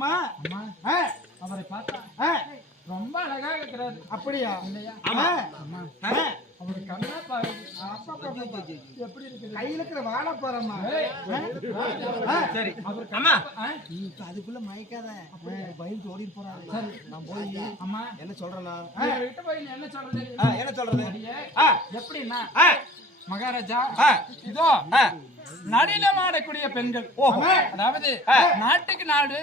ஆமா. அவரை பார்த்தா ரொம்ப அழகா இருக்கிறாரு. அப்படியா? இல்லையா? அவரு கண்ணா பாரு. எப்படி இருக்குது? கையில இருக்கிற வாழை பாருமா. சரி அம்மா அதுக்குள்ள மயக்காத, பயந்து ஓடி போறாரு. சரி நான் போய் அம்மா என்ன சொல்றேன்னா விட்டு போய் என்ன சொல்றது? என்ன சொல்றது? எப்படின்னா மகாராஜா இதோ நடினமாடக்கூடிய பெண்கள், அதாவது நாட்டுக்கு நாடு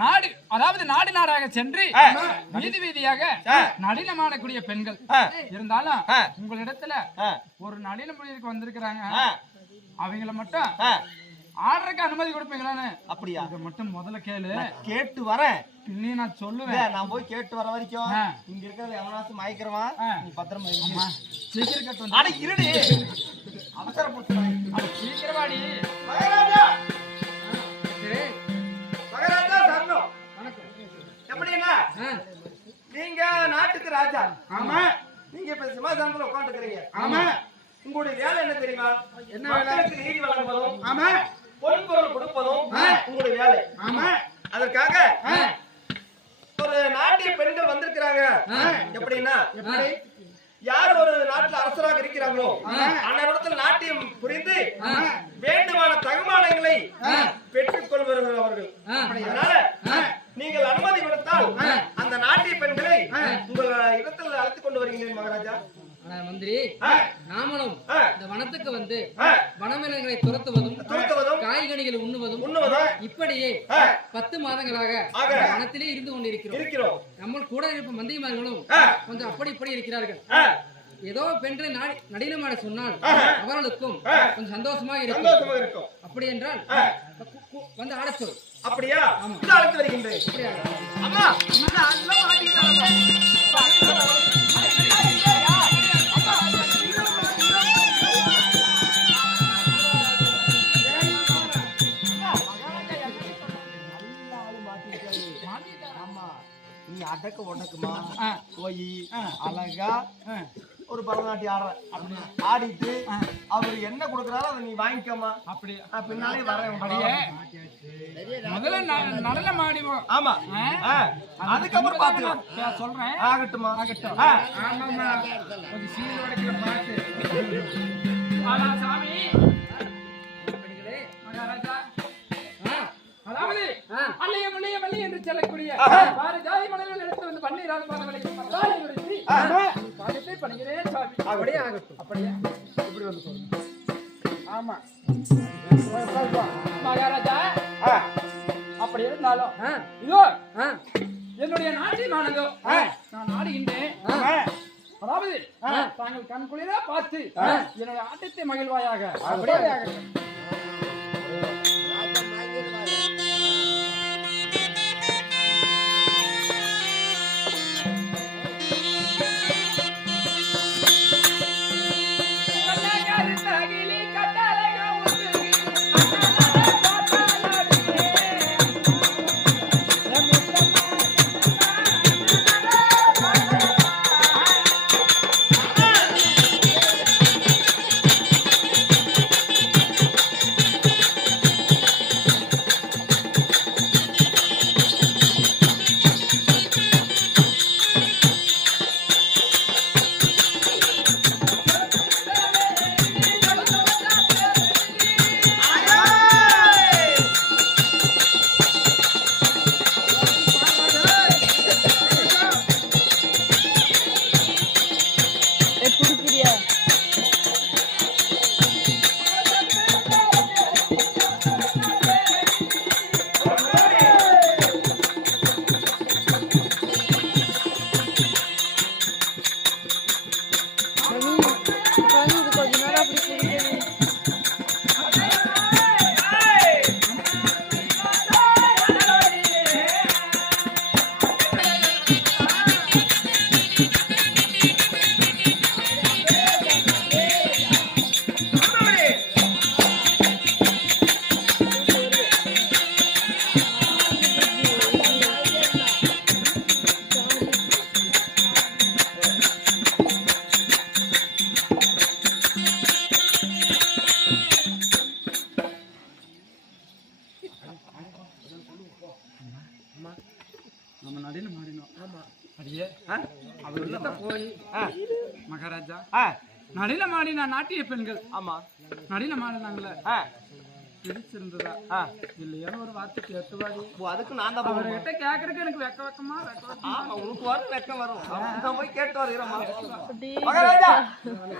நாடு அதாவது நாடு நாடாக சென்று வீதி வீதியாக நளினமாடக்கூடிய பெண்கள் இருந்தாலும் உங்களிடத்துல ஒரு நளின மொழிக்கு வந்திருக்கிறாங்க. அவங்கள மட்டும் ஆர்டருக்கு அனுமதி கொடுப்பீங்களான்னு. அப்படியா? இதை மட்டும் முதல்ல கேளு. கேட்டு வரேன். நீ நான் சொல்லுவேன். நான் போய் கேட்டு வர வரைக்கும் இங்க இருக்கிறது எவனாச்சும் மயக்கிறவா நீ பத்திரமா சீக்கிரம் கட்டு. அட இருடி, அவசரப்பட்டு சீக்கிரமாடி. மகாராஜா மகாராஜா சரணம். எப்படின்னா நீங்க நாட்டுக்கு ராஜா. ஆமா. நீங்க இப்ப சிம்மாசனத்துல உட்காந்துக்கிறீங்க. ஆமா. உங்களுடைய வேலை என்ன தெரியுமா? என்ன வேலை? நீதி வழங்குவதும், ஆமா, பொன் பொருள் கொடுப்பதும் உங்களுடைய வேலை. ஆமா. அதற்காக ஒரு நாட்டிய பெண்கள் வந்திருக்கிறாங்க. எப்படின்னா எப்படி யார் ஒரு நாட்டுல அரசராக இருக்கிறாங்களோ அந்த இடத்துல நாட்டியம் புரிந்து வேண்டுமான தகுமானங்களை பெற்றுக் கொள்வார்கள் அவர்கள். அதனால நீங்கள் அனுமதி கொடுத்தால் அந்த நாட்டிய பெண்களை உங்கள் இடத்துல அழைத்துக் கொண்டு வருகிறேன் மகாராஜா. மந்திரி, நாமளும் இந்த வனத்துக்கு வந்து வனவிலங்குகளை துரத்துவதும் காய்கனிகளை உண்ணுவதும் இப்படியே 10 மாதங்களாக வனத்திலே இருந்து கொண்டிருக்கிறோம். நம்ம கூட இருப்ப மந்திரிமார்களும் கொஞ்சம் அப்படி இப்படி இருக்கிறார்கள். ஏதோ பெண்களை நடினமாட சொன்னால் அவர்களுக்கும் கொஞ்சம் சந்தோஷமாக இருக்கும். அப்படி என்றால் வந்து ஆடச் சொல். அப்படியா? அழைத்து வருகின்றேன். அம்மா நீ அடக்க உடக்குமா போய் அழகா ஒரு பரதநாட்டியம் ஆடுற ஆடிட்டு அவரு என்ன கொடுக்குறாரோ அதை நீ வாங்கிக்கோமா. அப்படி பின்னாலே வரேன். முதல்ல நடனம் ஆடிவோம். ஆமா, அதுக்கப்புறம் பாத்துக்கலாம். சொல்றேன். ஆகட்டுமா? ஆகட்டும். ஆமாமா, கொஞ்சம் சீல் உடைக்கிற பாட்டு. ஆனா சாமி மகாராஜா, அதாவது அல்லைய முள்ளைய வள்ளி என்று சொல்லக்கூடிய ஆறு ஜாதி மலைகள் எடுத்து வந்து பன்னீரால் பாதவளைக்கும் மத்தாலை உடைத்து பாதத்தை பணிகிறேன் சாமி. அப்படியே ஆகட்டும். அப்படியே இப்படி வந்து சொல்லுங்க. ஆமா மகாராஜா, அப்படி இருந்தாலும் இதோ என்னுடைய நாட்டியமானதோ நான் ஆடுகின்றேன். அதாவது தாங்கள் கண் குளிர பார்த்து என்னுடைய ஆட்டத்தை மகிழ்வாயாக. அப்படியே ஆகட்டும். மகாராஜா ஆ, நடினம் ஆடின நாட்டிய பெண்கள் ஆமா நடினம் ஆடினாங்களே ஆ, பிடிச்சிருந்ததா ஆ. இல்லையான்னு ஒரு வார்த்தை கேட்டுவாடி ஓ, அதுக்கு நான் தான் போகணும். அவர்கிட்ட கேக்குறதுக்கு எனக்கு வெக்கமா ஆமா உனக்கு வரும் வெக்கம் வரும் நான் போய் கேட்டு வருகிறேம்மா மகாராஜா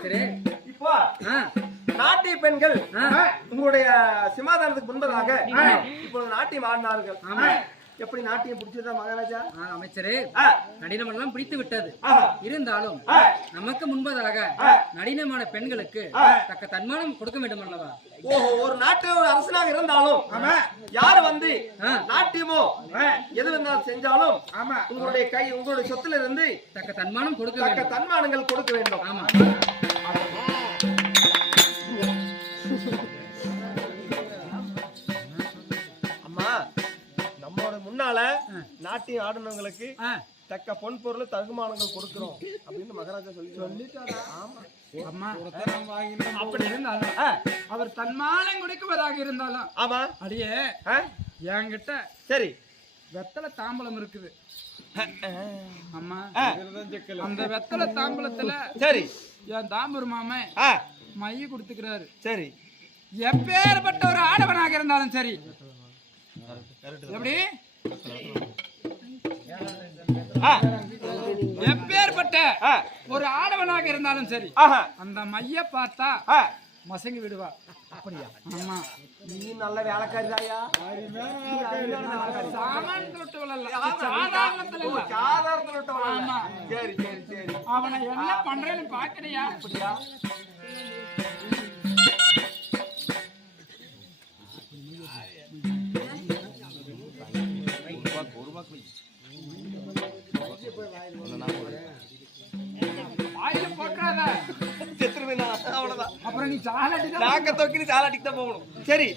சரி இப்போ ஆ நாட்டிய பெண்கள் ஆ. உங்களுடைய சிம்மாதானத்துக்கு முன்பதாக இப்பொழுது நாட்டியம் ஆடினார்கள் ஆமா. எப்படி நாட்டியம் பிடிச்சதா மகாராஜா அமைச்சரே ஆ, நடினம் எல்லாம் பிடித்து விட்டது ஆஹா. இருந்தாலும் ஆ. நமக்கு முன்பதாக நடினமான பெண்களுக்கு தக்க தன்மானம் கொடுக்க வேண்டும் அல்லவா ஓஹோ ஒரு நாட்டு ஒரு அரசனாக இருந்தாலும் யாரு வந்து நாட்டியமோ எது வந்தாலும் செஞ்சாலும் உங்களுடைய கை உங்களுடைய சொத்துல இருந்து தக்க தன்மானம் கொடுக்க தக்க வேண்டும் தன்மானங்கள் கொடுக்க வேண்டும் ஆமா அம்மா நம்மோட முன்னால நாட்டியம் ஆடுனவங்களுக்கு தக்க பொன் பொருள் தகுமானங்கள் கொடுக்கிறோம் அப்படின்னு மகாராஜா சொல்லிட்டாரா? ஆமா அம்மா அப்படி இருந்தாலும் அவர் தன்மானம் கொடுக்குவதாக இருந்தாலும் ஆமா அடியே என்கிட்ட சரி வெத்தலை தாம்பலம் இருக்குது அம்மா அந்த வெத்தலை தாம்பலத்துல சரி என் தாம்பூர் மாமன் ஆ, மைய கொடுத்துக்கிறாரு சரி எப்பேற்பட்ட ஒரு ஆடவனாக இருந்தாலும் சரி எப்படி ஆ, எப்பேற்பட்ட ஆ, ஒரு ஆடவனாக இருந்தாலும் சரி ஆஹா, அந்த மைய பார்த்தா ஆ. மசங்கி விடுவா அப்படியா ஆமா நீ நல்ல வேலைக்காரிதாயா சாமான்கள் விட்டு விழல சாதாரணத்துல இல்ல. சாதாரணத்துல விட்டவளா? ஆமா. சரி சரி சரி அவனை என்ன பண்றேன்னு பாக்குறியா அப்படியா வாயில போட்டுறாத செத்துருவேன் நான். அவ்வளவுதான் அப்புறம் நீ சாலடி தான் நாக்க தொக்கி சாலாட்டிக்கு தான் போகணும் சரி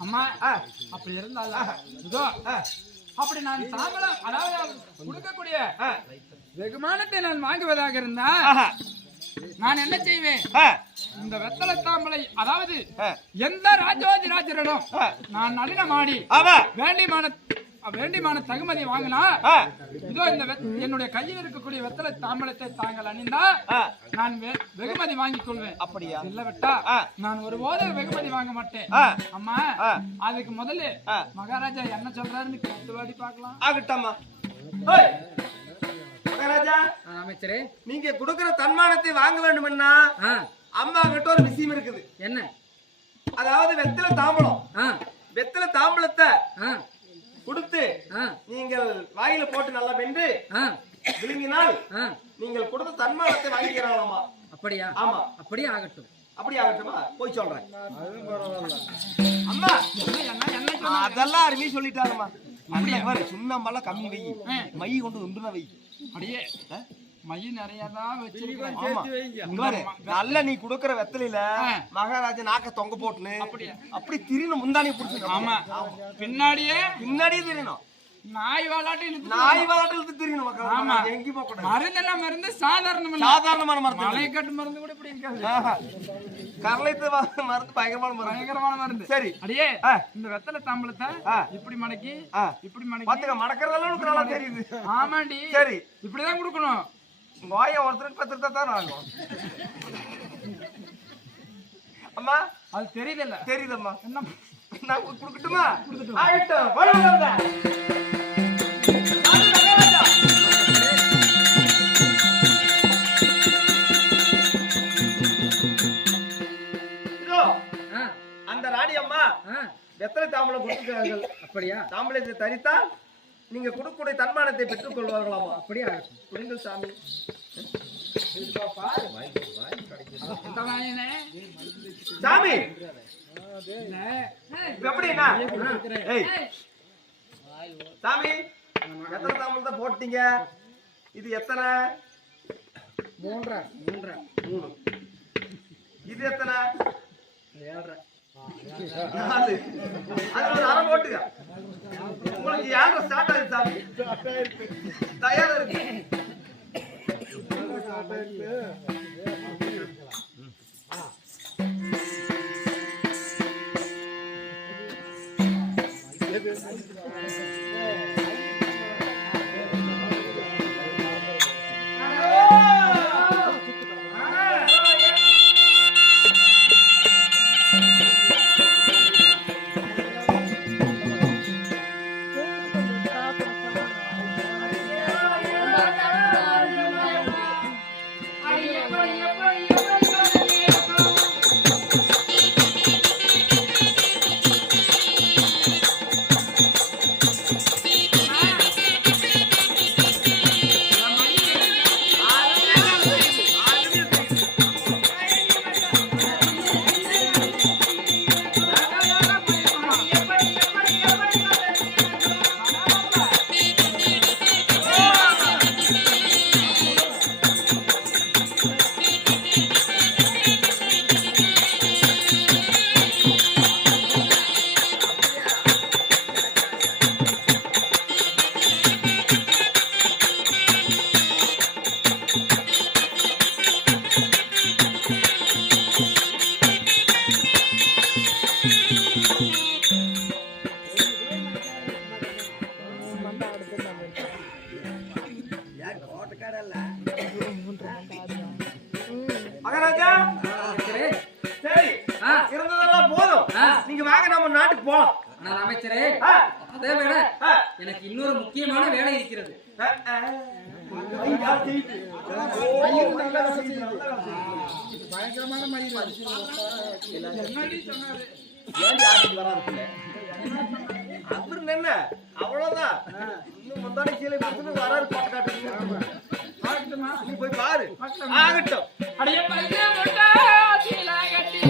அம்மா அப்படி இருந்தாலும் இதோ அப்படி நான் தாமலம் அதாவது கொடுக்கக்கூடிய வெகுமானத்தை நான் வாங்குவதாக இருந்தா ஆஹா, நான் என்ன செய்வேன் ஆ, இந்த வெத்தலை தாம்பலை அதாவது எந்த ராஜாதிராஜரிடம் நான் நளினமாடி ஆமா வேண்டியமான தகுமதி வாங்கினா ஆ, இதோ இந்த என்னுடைய கையில் இருக்கக்கூடிய வெத்தலை தாம்பலத்தை தாங்கள் அணிந்தா ஆ. நான் வெகுமதி வாங்கிக் கொள்வேன் அப்படியா இல்ல விட்டா ஆ. நான் ஒருபோது வெகுமதி வாங்க மாட்டேன் ஆ, அம்மா ஆ. அதுக்கு முதல்ல ஆ. மகாராஜா என்ன சொல்றாருன்னு கேட்டு வாடி பார்க்கலாம் ஆகட்டம்மா ஓய், மகாராஜா அமைச்சரே நீங்க கொடுக்கிற தன்மானத்தை வாங்க வேண்டும்னா ஆ அம்மா கிட்ட ஒரு விஷயம் இருக்குது என்ன அதாவது வெத்தலை தாம்பலம் ஆ வெத்தலை தாம்பலத்தை ஆ கொடுத்து ஆ நீங்கள் வாயில போட்டு நல்லா வென்று ஆ விழுங்கினால் ஆ நீங்கள் கொடுத்த தன்மானத்தை வாங்கிக்கிறாங்களாமா அப்படியா ஆமா அப்படியே ஆகட்டும் அப்படி ஆகட்டுமா போய் சொல்றேன் அம்மா என்ன அதெல்லாம் அருமையா சொல்லிட்டாங்கம்மா பாரு சுண்ணாம்பெல்லாம் கம்மி வை மை கொண்டு உண்டுன வை அப்படியே மைய நிறைய தான் வச்சிருக்கேன் ஆமா. இங்க பாரு, நல்ல நீ குடுக்கற வெத்தலையில மகாராஜா நாக்க தொங்க போட்டுன்னு அப்படி திரின முந்தானி புடிச்சு ஆமா பின்னாடியே பின்னாடியே திரியணும் நாய் வாலாட்டம் இழுத்து நாய் விளையாட்டு திரியணும் ஆமா. மக்கள் எங்கேயும் போக கூடாது மருந்தெல்லாம் மருந்து சாதாரணம் இல்ல சாதாரணமான மருந்து மலை கட்டு மருந்து கூட இப்படி இருக்காது ஆஹா. கரளைத்து மருந்து பயங்கரமான மருந்து பயங்கரமான மருந்து சரி அடியே இந்த வெத்தலை தாம்பலத்தை இப்படி மடக்கி இப்படி மடக்கி பாத்துக்க மடக்கறதெல்லாம் உனக்கு நல்லா தெரியுது ஆமாண்டி சரி இப்படிதான் கொடுக்கணும் வாய ஒருத்தருக்கு பத்திரத்தை தான் ஆகும் அம்மா அது தெரியுதுல்ல தெரியுதம்மா என்ன நான் குடுக்கட்டுமா ஆகட்டும் வருவாங்க ஆ அந்த ராணி அம்மா ஆ வெத்தலை தாம்பலம் கொடுக்கிறார்கள் அப்படியா தாம்பலத்தை தரித்தால் நீங்க கொடுக்கக்கூடிய தன்மானத்தை பெற்றுக் கொள்வார்களாமா அப்படியே ஆகட்டும் கொடுங்கள் சாமி சாமி இப்ப எப்படின்னா ஏய் சாமி எத்தனை தாம்பலம் தான் போட்டீங்க இது எத்தனை மூன்றரை மூணு இது எத்தனை 7.5 நாலு அது ஒரு அரை போட்டுங்க உங்களுக்கு யாரும் ஸ்டார்ட் ஆகுது சாமி தயாரா இருக்கு மகாராஜா சரி. சரி இருந்ததெல்லாம் போதும் நீங்க வாங்க நம்ம நாட்டுக்கு போலாம். ஆனால் அமைச்சரே, அதை விட எனக்கு இன்னொரு முக்கியமான வேலை இருக்கிறது. பயங்கரமான மரியாதை அவரு என்ன அவ்வளவுதான். இன்னும் முந்தாடி கீழே கொடுத்துட்டு வராரு பாட்டு நீ போய் பாரு. ஆகட்டும். அடைய பையன் முட்டா சீலா கட்டி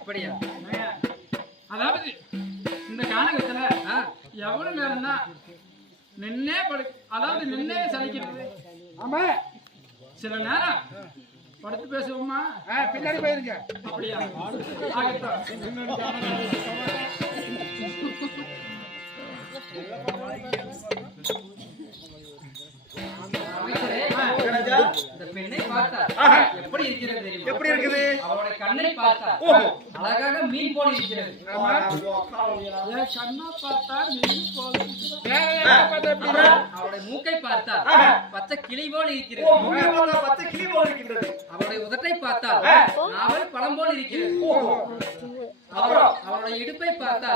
அப்படியா? அதாவது இந்த காலகட்டத்துல எவ்வளவு நேரம் தான் நின்னே அதாவது நின்னே சலிக்கிறது. ஆமா, சில நேரம் படுத்து பேசுவோமா? பின்னாடி போயிருங்க. அப்படியா? இந்த பெண்ணை பார்த்தா எப்படி இருக்கிறது தெரியுமா? எப்படி இருக்குது? அவளுடைய கண்ணை பார்த்தா அழகாக மீன் போல இருக்கிறது. கண்ணா பார்த்தா மீன் போல அவளுடைய மூக்கை பார்த்தா பச்சை கிளி போல இருக்கிறது. பச்சை கிளி போல இருக்கின்றது. அவளுடைய உதட்டை பார்த்தா நாவல் பழம் போல இருக்கிறது. அவளுடைய இடுப்பை பார்த்தா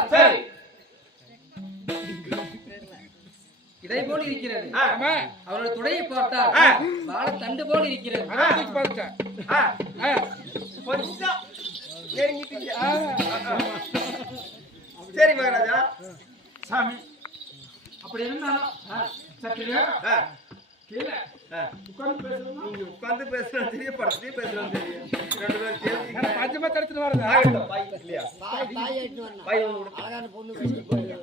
இதை போல் இருக்கிறது. அவருடைய துடையை பார்த்தால் வாழ தண்டு போல் இருக்கிறது. சரி மகாராஜா. சாமி, அப்படி இருந்தாலும் சற்று கீழே உட்கார்ந்து பேசணும். நீங்க உட்கார்ந்து பேசுறது தெரியும், படத்துலயே பேசுறது தெரியும். ரெண்டு பேரும் சேர்ந்து பஞ்சமா தடுத்துட்டு வருது. பாய் இல்லையா? பாய் ஒன்று கொடுத்து அழகான பொண்ணு பேசிட்டு போறீங்க.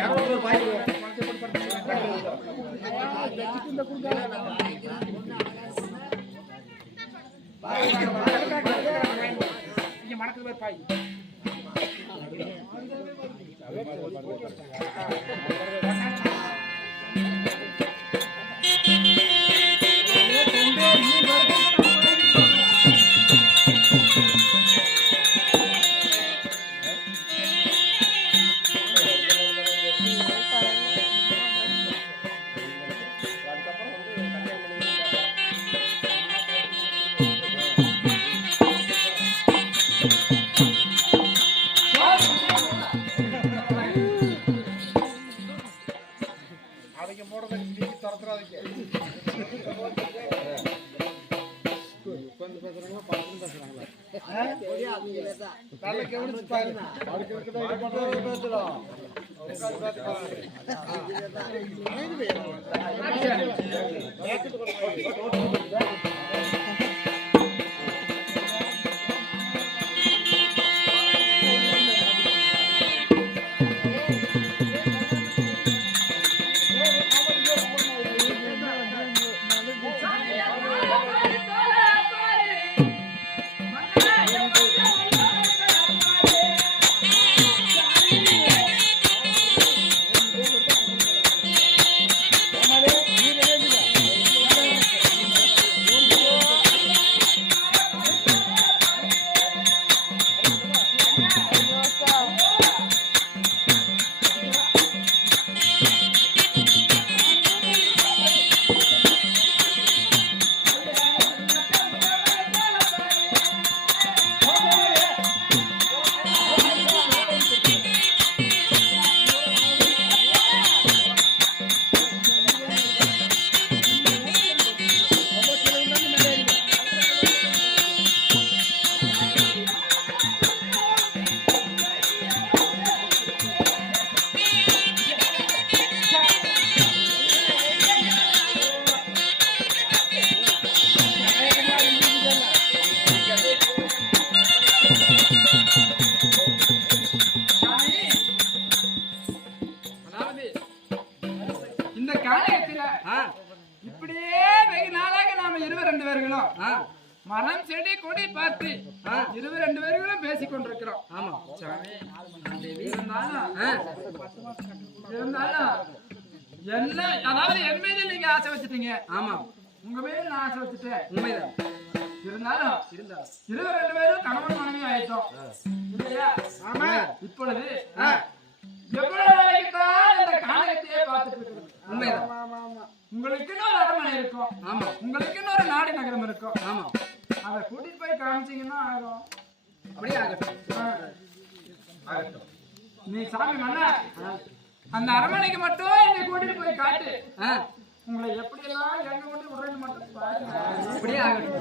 யாரோ ஒரு பாய் இங்க மணக்குது பேர் பாய். நல்ல கவனிச்சு பாரு. இருவர் ரெண்டு பேரும் பேசிக் கொண்டிருக்கிறோம். ஆமா சாமி, தேவி இருந்தாலும் என்ன, அதாவது என் மீது நீங்க ஆசை வச்சுட்டீங்க. ஆமா உங்க மீது நான் ஆசை வச்சுட்டேன். உண்மைதான். இருந்தாலும் இருவர் ரெண்டு பேரும் கணவன் மனைவி ஆயிட்டோம் இல்லையா? ஆமா. இப்பொழுது எவ்வளவு நாளைக்குத்தான் இந்த காரியத்தையே பார்த்துட்டு இருக்கிறது? உண்மைதான். உங்களுக்குன்னு ஒரு அரண்மனை இருக்கும். ஆமா உங்களுக்குன்னு ஒரு நாடு நகரம் இருக்கும். ஆமா அதை கூட்டிட்டு போய் காமிச்சீங்கன்னா ஆகும். அப்படியே ஆகட்டும். நீ சாமி மன்ன அந்த அரண்மனைக்கு மட்டும் என்னை கூட்டிட்டு போய் காட்டு. உங்களை எப்படி எல்லாம் எங்க கொண்டு விடுறேன்னு மட்டும் பாருங்க. அப்படியே ஆகட்டும்.